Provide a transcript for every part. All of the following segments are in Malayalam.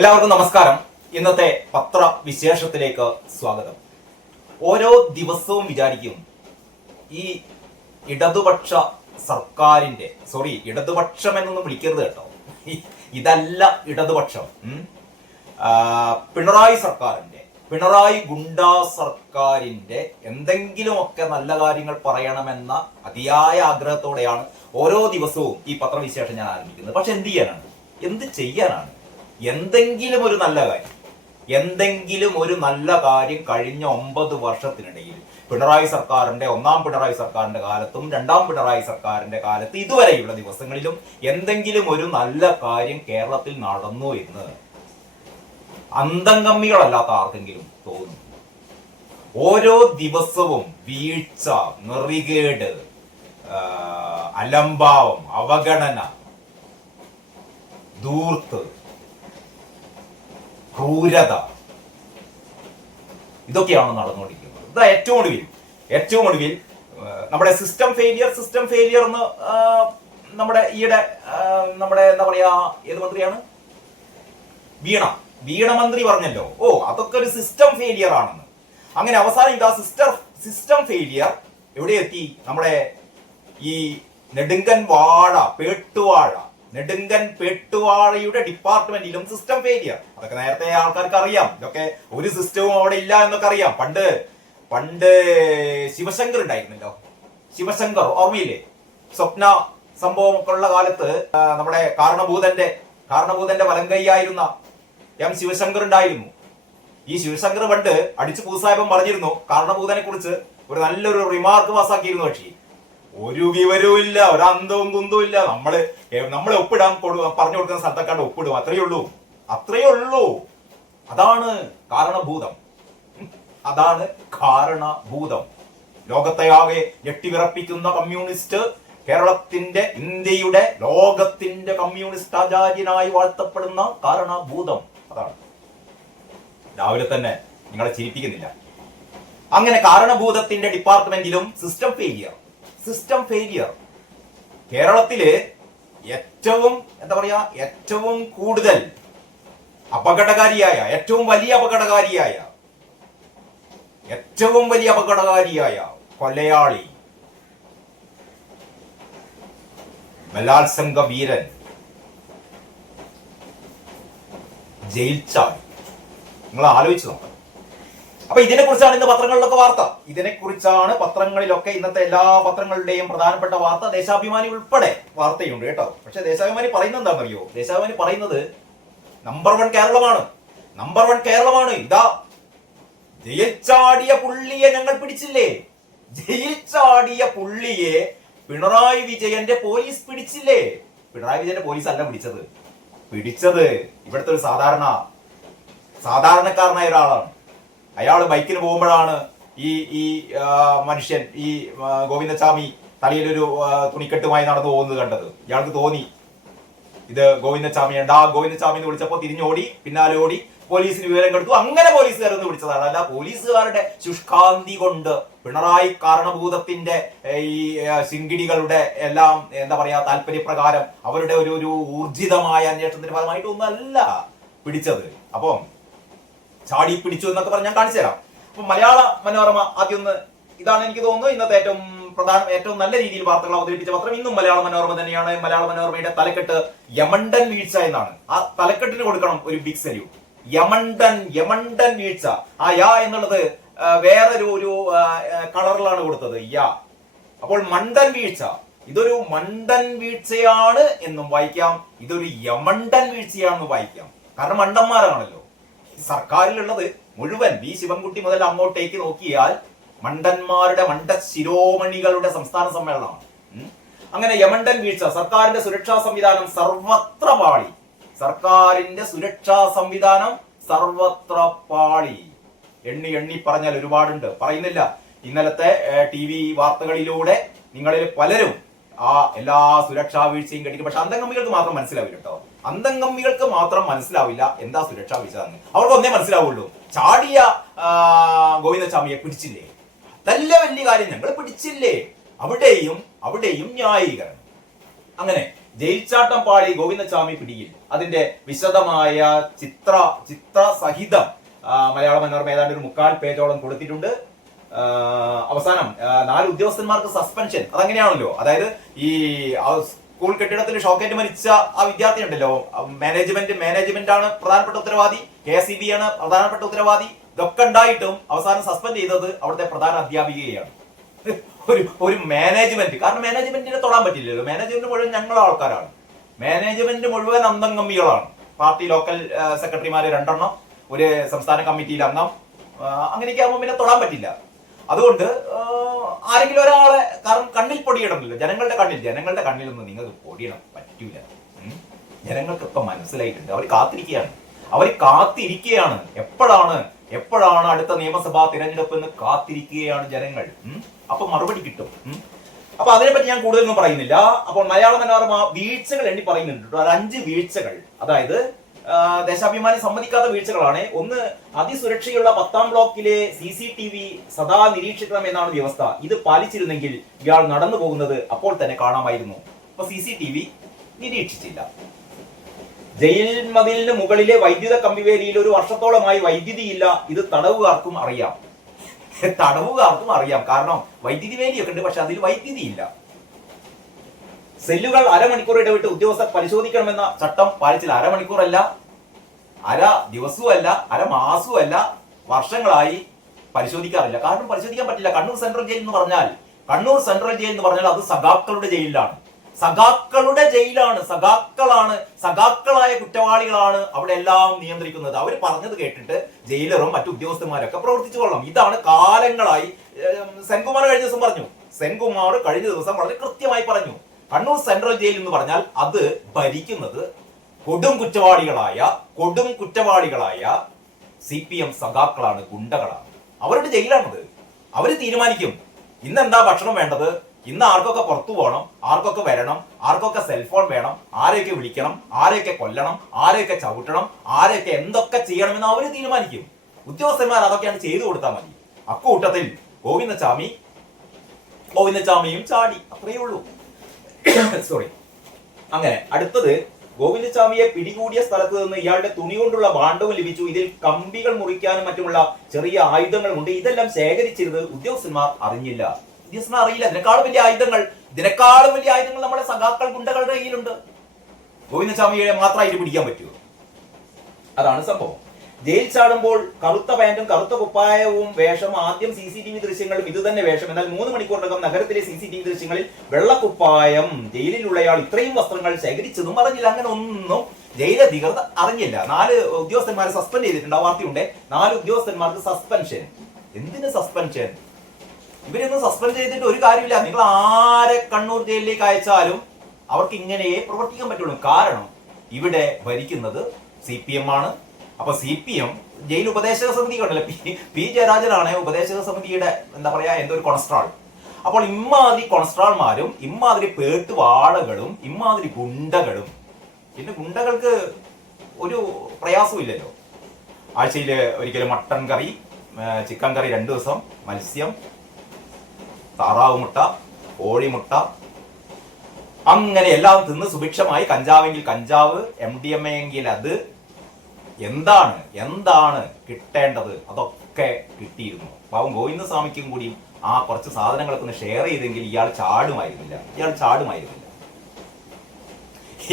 എല്ലാവർക്കും നമസ്കാരം. ഇന്നത്തെ പത്രവിശേഷത്തിലേക്ക് സ്വാഗതം. ഓരോ ദിവസവും വിചാരിക്കും ഈ ഇടതുപക്ഷ സർക്കാരിന്റെ ഇടതുപക്ഷം എന്നൊന്നും വിളിക്കരുത് കേട്ടോ, ഇതല്ല ഇടതുപക്ഷം. പിണറായി ഗുണ്ടാ സർക്കാരിന്റെ എന്തെങ്കിലുമൊക്കെ നല്ല കാര്യങ്ങൾ പറയണമെന്ന അതിയായ ആഗ്രഹത്തോടെയാണ് ഓരോ ദിവസവും ഈ പത്രവിശേഷം ഞാൻ ആരംഭിക്കുന്നത്. പക്ഷെ എന്ത് ചെയ്യാനാണ്? എന്തെങ്കിലും ഒരു നല്ല കാര്യം കഴിഞ്ഞ 9 വർഷത്തിനിടയിൽ ഒന്നാം പിണറായി സർക്കാരിന്റെ കാലത്തും രണ്ടാം പിണറായി സർക്കാരിന്റെ കാലത്ത് ഇതുവരെയുള്ള ദിവസങ്ങളിലും എന്തെങ്കിലും ഒരു നല്ല കാര്യം കേരളത്തിൽ നടന്നു എന്ന് അന്തംഗമ്മികളല്ലാത്ത ആർക്കെങ്കിലും തോന്നുന്നു? ഓരോ ദിവസവും വീഴ്ച, നെറികേട്, അലംഭാവം, അവഗണന, ധൂർത്ത്, ക്രൂരത, ഇതൊക്കെയാണ് നടന്നുകൊണ്ടിരിക്കുന്നത്. ഇത് ഏറ്റവും ഒടുവിൽ നമ്മുടെ സിസ്റ്റം ഫെയിലിയർ എന്ന് നമ്മുടെ ഈയിടെ എന്താ പറയാ, ഏത് മന്ത്രിയാണ്, വീണ മന്ത്രി പറഞ്ഞല്ലോ, അതൊക്കെ ഒരു സിസ്റ്റം ഫെയിലിയർ ആണെന്ന്. അങ്ങനെ അവസാനം ഇതാ സിസ്റ്റം ഫെയിലിയർ എവിടെ എത്തി? നമ്മുടെ ഈ നെടുങ്കൻ പേട്ടുവാഴയുടെ ഡിപ്പാർട്ട്മെന്റിലും സിസ്റ്റം ഫെയിലിയർ. അതൊക്കെ നേരത്തെ ആൾക്കാർക്ക് അറിയാം. ഇതൊക്കെ ഒരു സിസ്റ്റവും അവിടെ ഇല്ല എന്നൊക്കെ അറിയാം. പണ്ട് ശിവശങ്കർ ഉണ്ടായിരുന്നല്ലോ, ഓർമ്മയില്ലേ? സ്വപ്ന സംഭവം ഒക്കെ ഉള്ള കാലത്ത് നമ്മുടെ കാരണഭൂതന്റെ വലങ്കൈയായിരുന്ന എം ശിവശങ്കർ ഉണ്ടായിരുന്നു. ഈ ശിവശങ്കർ പണ്ട് അടിച്ചു പൂസായപ്പം പറഞ്ഞിരുന്നു കാരണഭൂതനെ കുറിച്ച് ഒരു നല്ലൊരു റിമാർക്ക് പാസ്സാക്കിയിരുന്നു. പക്ഷേ ഒരു വിവരവും ഇല്ല, ഒരു അന്തവും കുന്തവും ഇല്ല. നമ്മളെ ഒപ്പിടാൻ പറഞ്ഞു കൊടുക്കുന്ന സ്ഥലത്തൊക്കെ ഒപ്പിടും, അത്രയേ ഉള്ളൂ. അതാണ് കാരണഭൂതം. ലോകത്തെയാകെ ഞെട്ടിവിറപ്പിക്കുന്ന കമ്മ്യൂണിസ്റ്റ്, ലോകത്തിന്റെ കമ്മ്യൂണിസ്റ്റ് ആചാര്യനായി വാഴ്ത്തപ്പെടുന്ന കാരണഭൂതം. അതാണ്. രാവിലെ തന്നെ നിങ്ങളെ ചിരിപ്പിക്കുന്നില്ല. അങ്ങനെ കാരണഭൂതത്തിന്റെ ഡിപ്പാർട്ട്മെന്റിലും സിസ്റ്റം ഫെയിലിയർ. കേരളത്തില് ഏറ്റവും കൂടുതൽ ഏറ്റവും വലിയ അപകടകാരിയായ കൊലയാളി, ബലാത്സംഗ വീരൻ ജയിൽ ചാടി. നിങ്ങൾ ആലോചിച്ചു നോക്കാം. അപ്പൊ ഇതിനെക്കുറിച്ചാണ് ഇന്ന് പത്രങ്ങളിലൊക്കെ വാർത്ത. പത്രങ്ങളിലൊക്കെ ഇന്നത്തെ എല്ലാ പത്രങ്ങളുടെയും പ്രധാനപ്പെട്ട വാർത്ത. ദേശാഭിമാനി ഉൾപ്പെടെ വാർത്തയുണ്ട് കേട്ടോ. പക്ഷെ ദേശാഭിമാനി പറയുന്നത് എന്താണെന്നറിയോ? ദേശാഭിമാനി പറയുന്നത് നമ്പർ 1 കേരളമാണ്. ഇതാ ജയിൽ ചാടിയ പുള്ളിയെ ഞങ്ങൾ പിടിച്ചില്ലേ? പിണറായി വിജയന്റെ പോലീസ് പിടിച്ചില്ലേ? പിണറായി വിജയന്റെ പോലീസ് അല്ല പിടിച്ചത് ഇവിടുത്തെ ഒരു സാധാരണക്കാരനായ ഒരാളാണ്. അയാൾ ബൈക്കിന് പോകുമ്പോഴാണ് ഈ മനുഷ്യൻ, ഈ ഗോവിന്ദസ്വാമി തലയിലൊരു തുണിക്കെട്ടുമായി നടന്നു പോകുന്നത് കണ്ടത്. ഇയാൾക്ക് തോന്നി ഇത് ഗോവിന്ദസ്വാമിയുണ്ട്. ആ ഗോവിന്ദസ്വാമി എന്ന് വിളിച്ചപ്പോൾ തിരിഞ്ഞോടി, പിന്നാലെ ഓടി പോലീസിന് വിവരം കൊടുത്തു. അങ്ങനെ പോലീസുകാരൊന്ന് വിളിച്ചതാണ്. അല്ല, പോലീസുകാരുടെ ശുഷ്കാന്തി കൊണ്ട്, പിണറായി കാരണഭൂതത്തിന്റെ ഈ ശിങ്കിടികളുടെ എല്ലാം താല്പര്യപ്രകാരം അവരുടെ ഒരു ഊർജിതമായ അന്വേഷണത്തിന്റെ ഭാഗമായിട്ടൊന്നല്ല പിടിച്ചത്. അപ്പം ചാടി പിടിച്ചു എന്നൊക്കെ പറഞ്ഞ് ഞാൻ കാണിച്ചു തരാം. അപ്പൊ മലയാള മനോരമ ആദ്യം ഇതാണ് എനിക്ക് തോന്നുന്നു ഇന്നത്തെ ഏറ്റവും നല്ല രീതിയിൽ വാർത്തകൾ അവതരിപ്പിച്ച പത്രം ഇന്നും മലയാള മനോരമ തന്നെയാണ്. മലയാള മനോരമയുടെ തലക്കെട്ട് യമണ്ടൻ വീഴ്ച എന്നാണ്. ആ തലക്കെട്ടിന് കൊടുക്കണം ഒരു ബിഗ് സല്യൂട്ട്. യമണ്ടൻ വീഴ്ച. ആ യാ എന്നുള്ളത് വേറൊരു കളറിലാണ് കൊടുത്തത്, യാ. അപ്പോൾ മണ്ടൻ വീഴ്ച, ഇതൊരു മണ്ടൻ വീഴ്ചയാണ് എന്നും വായിക്കാം, ഇതൊരു യമണ്ടൻ വീഴ്ചയാണെന്നും വായിക്കാം. കാരണം മണ്ടന്മാരാണല്ലോ സർക്കാരിലുള്ളത് മുഴുവൻ. വി ശിവൻകുട്ടി മുതൽ അങ്ങോട്ടേക്ക് നോക്കിയാൽ മണ്ടന്മാരുടെ ശിരോമണികളുടെ സംസ്ഥാന സമ്മേളനമാണ്. അങ്ങനെ യമണ്ടൻ വീഴ്ച. സർക്കാരിന്റെ സുരക്ഷാ സംവിധാനം സർവത്ര പാളി. എണ്ണി പറഞ്ഞാൽ ഒരുപാടുണ്ട്, പറയുന്നില്ല. ഇന്നലത്തെ TV വാർത്തകളിലൂടെ നിങ്ങളിൽ പലരും ആ എല്ലാ സുരക്ഷാ വീഴ്ചയും കണ്ടിരിക്കും. പക്ഷെ അന്തംഗമ്മികൾക്ക് മാത്രം മനസ്സിലാവില്ല കേട്ടോ. എന്താ സുരക്ഷാ വീഴ്ച എന്ന്. അവർക്ക് ഒന്നേ മനസ്സിലാവുള്ളൂ, ചാടിയ ഗോവിന്ദസ്വാമിയെ പിടിച്ചില്ലേ, അതല്ല വലിയ കാര്യം, ഞങ്ങൾ പിടിച്ചില്ലേ. അവിടെയും ന്യായീകരണം. അങ്ങനെ ജയിൽച്ചാട്ടം പാളി ഗോവിന്ദസ്വാമി പിടിയിൽ. അതിന്റെ വിശദമായ ചിത്ര സഹിതം മലയാള മനോരമ ഏതാണ്ട് ഒരു 3/4 പേജോളം കൊടുത്തിട്ടുണ്ട്. അവസാനം 4 ഉദ്യോഗസ്ഥന്മാർക്ക് സസ്പെൻഷൻ. അതങ്ങനെയാണല്ലോ. അതായത് ഈ സ്കൂൾ കെട്ടിടത്തിൽ ഷോക്കേറ്റ് മരിച്ച ആ വിദ്യാർത്ഥി ഉണ്ടല്ലോ, മാനേജ്മെന്റ് ആണ് പ്രധാനപ്പെട്ട ഉത്തരവാദി, KSEB ആണ് പ്രധാനപ്പെട്ട ഉത്തരവാദി. ഇതൊക്കെ ഉണ്ടായിട്ടും അവസാനം സസ്പെൻഡ് ചെയ്തത് അവിടുത്തെ പ്രധാന അധ്യാപികയാണ്. ഒരു മാനേജ്മെന്റ്. കാരണം മാനേജ്മെന്റിനെ തൊടാൻ പറ്റില്ലല്ലോ. മാനേജ്മെന്റ് മുഴുവൻ ഞങ്ങളുടെ ആൾക്കാരാണ്. മാനേജ്മെന്റ് മുഴുവൻ അന്തംഗമ്മികളാണ്. പാർട്ടി ലോക്കൽ സെക്രട്ടറിമാര് 2 എണ്ണം, ഒരു സംസ്ഥാന കമ്മിറ്റിയിൽ അംഗം. അങ്ങനെയൊക്കെ ആകുമ്പോൾ പിന്നെ തൊടാൻ പറ്റില്ല. അതുകൊണ്ട് ആരെങ്കിലും ഒരാളെ, കാരണം കണ്ണിൽ പൊടിയിടണല്ലോ, ജനങ്ങളുടെ കണ്ണിലൊന്നും നിങ്ങൾക്ക് പൊടിയിടാൻ പറ്റൂല. ജനങ്ങൾക്കൊക്കെ മനസ്സിലായിട്ടുണ്ട്. അവർ കാത്തിരിക്കുകയാണ്. എപ്പോഴാണ് അടുത്ത നിയമസഭാ തിരഞ്ഞെടുപ്പ് എന്ന് കാത്തിരിക്കുകയാണ് ജനങ്ങൾ. അപ്പൊ മറുപടി കിട്ടും. അപ്പൊ അതിനെപ്പറ്റി ഞാൻ കൂടുതലൊന്നും പറയുന്നില്ല. അപ്പോൾ മലയാള മനോരമ വീഴ്ചകൾ എണ്ണി പറയുന്നുണ്ട്. 5 വീഴ്ചകൾ. അതായത് ദേശാഭിമാനി സമ്മതിക്കാത്ത വീഴ്ചകളാണ്. ഒന്ന്, അതിസുരക്ഷയുള്ള 10ാം ബ്ലോക്കിലെ CCTV സദാ നിരീക്ഷിക്കണം എന്നാണ് വ്യവസ്ഥ. ഇത് പാലിച്ചിരുന്നെങ്കിൽ ഇയാൾ നടന്നു പോകുന്നത് അപ്പോൾ തന്നെ കാണാമായിരുന്നു. അപ്പൊ CCTV നിരീക്ഷിച്ചില്ല. ജയിൽ മതിലിന് മുകളിലെ വൈദ്യുത കമ്പിവേലിയിൽ 1 വർഷത്തോളമായി വൈദ്യുതിയില്ല. ഇത് തടവുകാർക്കും അറിയാം. കാരണം വൈദ്യുതി വേലിയൊക്കെ ഉണ്ട്, പക്ഷെ അതിൽ വൈദ്യുതി ഇല്ല. സെല്ലുകൾ അരമണിക്കൂർ ഇടവിട്ട് ഉദ്യോഗസ്ഥർ പരിശോധിക്കണമെന്ന ചട്ടം പാലിച്ചില്ല. അരമണിക്കൂറല്ല, അര ദിവസവുമല്ല, അര മാസവുമല്ല, വർഷങ്ങളായി പരിശോധിക്കാറില്ല. കാരണം പരിശോധിക്കാൻ പറ്റില്ല. കണ്ണൂർ സെൻട്രൽ ജയിൽ എന്ന് പറഞ്ഞാൽ അത് സഖാക്കളുടെ ജയിലിലാണ്. സഖാക്കളായ കുറ്റവാളികളാണ് അവിടെ എല്ലാം നിയന്ത്രിക്കുന്നത്. അവർ പറഞ്ഞത് കേട്ടിട്ട് ജയിലറും മറ്റു ഉദ്യോഗസ്ഥന്മാരൊക്കെ പ്രവർത്തിച്ചു കൊള്ളണം. ഇതാണ് കാലങ്ങളായി. സെൻകുമാർ കഴിഞ്ഞ ദിവസം വളരെ കൃത്യമായി പറഞ്ഞു. കണ്ണൂർ സെൻട്രൽ ജയിൽ എന്ന് പറഞ്ഞാൽ അത് ഭരിക്കുന്നത് കൊടും കുറ്റവാളികളായ CPM സഖാക്കളാണ്, ഗുണ്ടകളാണ്. അവരുടെ ജയിലാണത്. അവര് തീരുമാനിക്കും ഇന്നെന്താ ഭക്ഷണം വേണ്ടത്, ഇന്ന് ആർക്കൊക്കെ പുറത്തു പോകണം, ആർക്കൊക്കെ വരണം, ആർക്കൊക്കെ സെൽഫോൺ വേണം, ആരെയൊക്കെ വിളിക്കണം, ആരെയൊക്കെ കൊല്ലണം, ആരെയൊക്കെ ചവിട്ടണം, ആരെയൊക്കെ എന്തൊക്കെ ചെയ്യണമെന്ന് അവര് തീരുമാനിക്കും. ഉദ്യോഗസ്ഥന്മാർ അതൊക്കെയാണ് ചെയ്തു കൊടുത്താൽ മതി. അക്കൂട്ടത്തിൽ ഗോവിന്ദസ്വാമിയും ചാടി. അത്രയേ ഉള്ളൂ. സോറി. അങ്ങനെ അടുത്തത്, ഗോവിന്ദസ്വാമിയെ പിടികൂടിയ സ്ഥലത്ത് നിന്ന് ഇയാളുടെ തുണി കൊണ്ടുള്ള ഭാണ്ഡവും ലഭിച്ചു. ഇതിൽ കമ്പികൾ മുറിക്കാനും മറ്റുമുള്ള ചെറിയ ആയുധങ്ങളുമുണ്ട്. ഇതെല്ലാം ശേഖരിച്ചിരുന്നത് ഉദ്യോഗസ്ഥന്മാർ അറിയില്ല. ഇതിനേക്കാളും വലിയ ആയുധങ്ങൾ നമ്മുടെ സഖാക്കൾ ഗുണ്ടകളുടെ കയ്യിലുണ്ട്. ഗോവിന്ദസ്വാമിയെ മാത്രമായിട്ട് പിടിക്കാൻ പറ്റുമോ? അതാണ് സംഭവം. ജയിൽ ചാടുമ്പോൾ കറുത്ത പാന്റും കറുത്ത കുപ്പായവും വേഷം. ആദ്യം CCTV ദൃശ്യങ്ങളും ഇത് തന്നെ വേഷം. എന്നാൽ 3 മണിക്കൂറിനകം നഗരത്തിലെ CCTV ദൃശ്യങ്ങളിൽ വെള്ളക്കുപ്പായം. ജയിലിലുള്ളയാൾ ഇത്രയും വസ്ത്രങ്ങൾ ശേഖരിച്ചതും അറിഞ്ഞില്ല. അങ്ങനെ ഒന്നും ജയിലധികൃതർ അറിഞ്ഞില്ല. 4 ഉദ്യോഗസ്ഥന്മാരെ സസ്പെൻഡ് ചെയ്തിട്ടുണ്ട്. ആ വാർത്തയുണ്ട്. 4 ഉദ്യോഗസ്ഥന്മാർക്ക് സസ്പെൻഷൻ. എന്തിന് സസ്പെൻഷൻ? ഇവരൊന്നും സസ്പെൻഡ് ചെയ്തിട്ട് ഒരു കാര്യമില്ല. നിങ്ങൾ ആരെ കണ്ണൂർ ജയിലിലേക്ക് അയച്ചാലും അവർക്ക് ഇങ്ങനെയേ പ്രവർത്തിക്കാൻ പറ്റുള്ളൂ. കാരണം ഇവിടെ ഭരിക്കുന്നത് CPM ആണ്. അപ്പൊ CPM ജയിൽ ഉപദേശക സമിതി കണ്ടല്ലോ, P ജയരാജനാണ് ഉപദേശക സമിതിയുടെ എന്തോ ഒരു കൊണസ്ട്രാൾ. അപ്പോൾ ഇമ്മാതിരി കൊണസ്ട്രാൾമാരും ഇമ്മാതിരി പേട്ടുവാടകളും ഇമ്മാതിരി ഗുണ്ടകളും. പിന്നെ ഗുണ്ടകൾക്ക് ഒരു പ്രയാസവും ഇല്ലല്ലോ. ആഴ്ചയിൽ ഒരിക്കലും മട്ടൺ കറി, ചിക്കൻ കറി 2 ദിവസം, മത്സ്യം, താറാവ് മുട്ട, കോഴിമുട്ട, അങ്ങനെ എല്ലാം തിന്ന് സുഭിക്ഷമായി. കഞ്ചാവെങ്കിൽ കഞ്ചാവ്, MDMA എങ്കിൽ അത്. എന്താണ് കിട്ടേണ്ടത് അതൊക്കെ കിട്ടിയിരുന്നു. പാവം ഗോവിന്ദസ്വാമിക്കും കൂടിയും ആ കുറച്ച് സാധനങ്ങളൊക്കെ ഒന്ന് ഷെയർ ചെയ്തെങ്കിൽ ഇയാൾ ചാടുമായിരുന്നില്ല.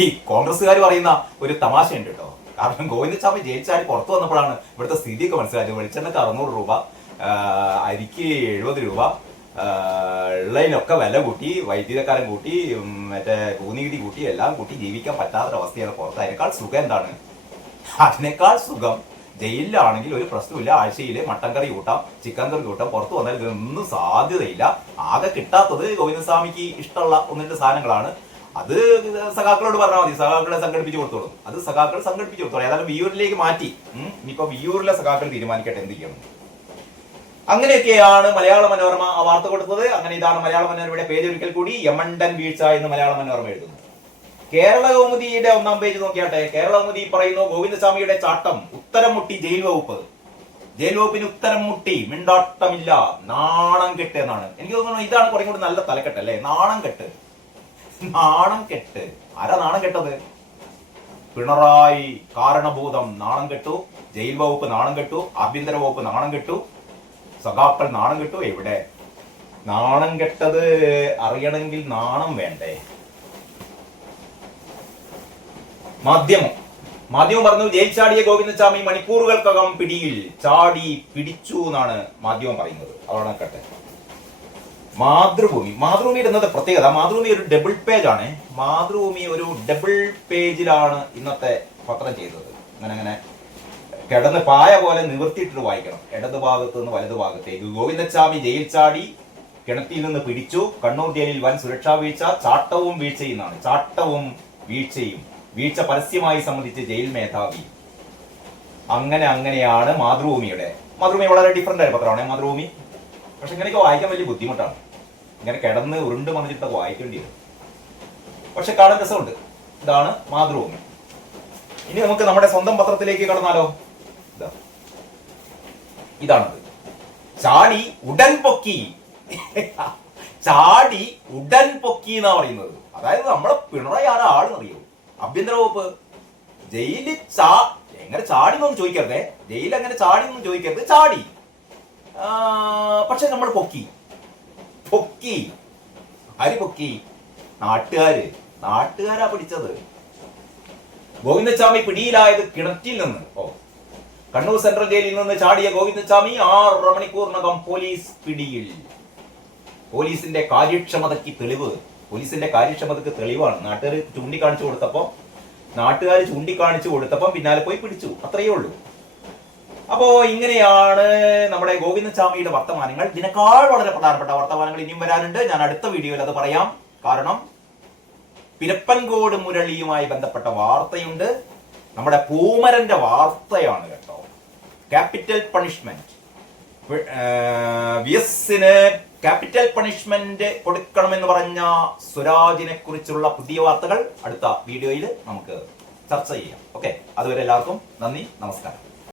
ഈ കോൺഗ്രസ്സുകാർ പറയുന്ന ഒരു തമാശ ഉണ്ട് കേട്ടോ. കാരണം ഗോവിന്ദസ്വാമി ജയിച്ചാൽ പുറത്തു വന്നപ്പോഴാണ് ഇവിടുത്തെ സ്ഥിതിയൊക്കെ മനസ്സിലായത്. വെളിച്ചെണ്ണക്ക് 600 രൂപ, അരിക്ക് 70 രൂപ, ഉള്ളതിനൊക്കെ വില കൂട്ടി, വൈദ്യുതക്കാരൻ കൂട്ടി, മറ്റേ ഭൂനികുതി കൂട്ടി, എല്ലാം കൂട്ടി ജീവിക്കാൻ പറ്റാത്തൊരവസ്ഥയാണ് പുറത്ത്. അതിനേക്കാൾ സുഖം ജയിലിലാണെങ്കിൽ ഒരു പ്രശ്നമില്ല. ആഴ്ചയിൽ മട്ടൻ കറി കൂട്ടാം, ചിക്കൻ കറി കൂട്ടാം. പുറത്തു വന്നാൽ ഇതൊന്നും സാധ്യതയില്ല. ആകെ കിട്ടാത്തത് ഗോവിന്ദസ്വാമിക്ക് ഇഷ്ടമുള്ള 1-2 സാധനങ്ങളാണ്. അത് സഖാക്കളോട് പറഞ്ഞാൽ മതി, സഖാക്കളെ സംഘടിപ്പിച്ചു കൊടുത്തോളും. ഏതായാലും വിയ്യൂരിലേക്ക് മാറ്റി. ഇനിയിപ്പോ വിയ്യൂരിലെ സഖാക്കൾ തീരുമാനിക്കട്ടെ എന്ത് ചെയ്യണം. അങ്ങനെയൊക്കെയാണ് മലയാള മനോരമ ആ വാർത്ത കൊടുത്തത്. അങ്ങനെ ഇതാണ് മലയാള മനോരമയുടെ പേജ്. ഒരിക്കൽ കൂടി യമണ്ടൻ വീഴ്ച എന്ന് മലയാള മനോരമ എഴുതുന്നു. കേരള കൗമുദിയുടെ 1-ാം പേജ് നോക്കിയാട്ടെ. കേരള കൗമുദി പറയുന്നു, ഗോവിന്ദസ്വാമിയുടെ ചാട്ടം, ഉത്തരം മുട്ടി ജയിൽ വകുപ്പിന് ഉത്തരം മുട്ടി, മിണ്ടാട്ടമില്ല, നാണം കെട്ട് എന്നാണ്. എനിക്ക് തോന്നുന്നു ഇതാണ് കുറേ കൂടി നല്ല തലക്കെട്ട് അല്ലേ, നാണം കെട്ട്. നാണം കെട്ട്. ആരാ നാണം കെട്ടത്? പിണറായി കാരണഭൂതം നാണം കെട്ടു, ജയിൽ വകുപ്പ് നാണം കെട്ടു, ആഭ്യന്തര വകുപ്പ് നാണം കെട്ടു, സഖാക്കൾ നാണം കെട്ടു. എവിടെ നാണം കെട്ടത് അറിയണമെങ്കിൽ നാണം വേണ്ടേ? മാധ്യമം പറഞ്ഞു ജയിൽ ചാടിയ ഗോവിന്ദസ്വാമി മണിക്കൂറുകൾക്കകം പിടിയിൽ. ചാടി പിടിച്ചു എന്നാണ് മാധ്യമം പറയുന്നത്. അതാണ് കേട്ടെ. മാതൃഭൂമിയുടെ ഇന്നത്തെ പ്രത്യേകത, മാതൃഭൂമി ഒരു ഡബിൾ പേജ് ആണ്. മാതൃഭൂമി ഒരു ഡബിൾ പേജിലാണ് ഇന്നത്തെ പത്രം ചെയ്തത്. അങ്ങനെ കിടന്ന് പായ പോലെ നിവർത്തിയിട്ടിട്ട് വായിക്കണം. ഇടതു ഭാഗത്ത് നിന്ന് വലതു ഭാഗത്തേക്ക്. ഗോവിന്ദസ്വാമി ജയിൽ ചാടി, കിണറ്റിൽ നിന്ന് പിടിച്ചു, കണ്ണൂർ ജയിലിൽ വൻ സുരക്ഷാ വീഴ്ച, ചാട്ടവും വീഴ്ചയും എന്നാണ്. ചാട്ടവും വീഴ്ചയും. വീഴ്ച പരസ്യമായി സംബന്ധിച്ച് ജയിൽ മേധാവി. അങ്ങനെയാണ് മാതൃഭൂമി വളരെ ഡിഫറന്റ് ആയ പത്രമാണ് മാതൃഭൂമി. പക്ഷെ ഇങ്ങനെയൊക്കെ വായിക്കാൻ വലിയ ബുദ്ധിമുട്ടാണ്. ഇങ്ങനെ കിടന്ന് ഉരുണ്ട് വന്നിട്ട് വായിക്കേണ്ടി വരും. പക്ഷെ കാണാൻ രസമുണ്ട്. ഇതാണ് മാതൃഭൂമി. ഇനി നമുക്ക് നമ്മുടെ സ്വന്തം പത്രത്തിലേക്ക് കടന്നാലോ? ഇതാണത്. ചാടി ഉടൻ പൊക്കി. ചാടി ഉടൻ പൊക്കി എന്നാ പറയുന്നത്. അതായത് നമ്മളെ പിണറായി ആളെന്നറിയോ? ആഭ്യന്തര വകുപ്പ്. ജയിലിൽ എങ്ങനെ ചാടി എന്നൊന്നും ചോദിക്കരുതേ. ജയിലിൽ അങ്ങനെ ചാടി എന്നൊന്നും ചോദിക്കരുത്. ചാടി. പക്ഷെ നമ്മൾ പൊക്കി. ആര് പൊക്കി? നാട്ടുകാരാ പിടിച്ചത്. ഗോവിന്ദസ്വാമി പിടിയിലായത് കിണറ്റിൽ നിന്ന്. കണ്ണൂർ സെൻട്രൽ ജയിലിൽ നിന്ന് ചാടിയ ഗോവിന്ദസ്വാമി 6 മണിക്കൂറിനകം പോലീസ് പിടിയിൽ. പോലീസിന്റെ കാര്യക്ഷമതയ്ക്ക് തെളിവാണ്. നാട്ടുകാർ ചൂണ്ടിക്കാണിച്ചു കൊടുത്തപ്പം പിന്നാലെ പോയി പിടിച്ചു. അത്രയേ ഉള്ളൂ. അപ്പോ ഇങ്ങനെയാണ് നമ്മുടെ ഗോവിന്ദസ്വാമിയുടെ വർത്തമാനങ്ങൾ. ഇതിനേക്കാൾ വളരെ പ്രധാനപ്പെട്ട വർത്തമാനങ്ങൾ ഇനിയും വരാനുണ്ട്. ഞാൻ അടുത്ത വീഡിയോയിൽ അത് പറയാം. കാരണം പിരപ്പൻകോട് മുരളിയുമായി ബന്ധപ്പെട്ട വാർത്തയുണ്ട്. നമ്മുടെ പൂമരന്റെ വാർത്തയാണ് കേട്ടോ. Capital punishment. വിഎസിന് ക്യാപിറ്റൽ പണിഷ്മെന്റ് കൊടുക്കണമെന്ന് പറഞ്ഞ സ്വരാജിനെ കുറിച്ചുള്ള പുതിയ വാർത്തകൾ അടുത്ത വീഡിയോയിൽ നമുക്ക് ചർച്ച ചെയ്യാം. ഓക്കെ, അതുവരെ എല്ലാവർക്കും നന്ദി, നമസ്കാരം.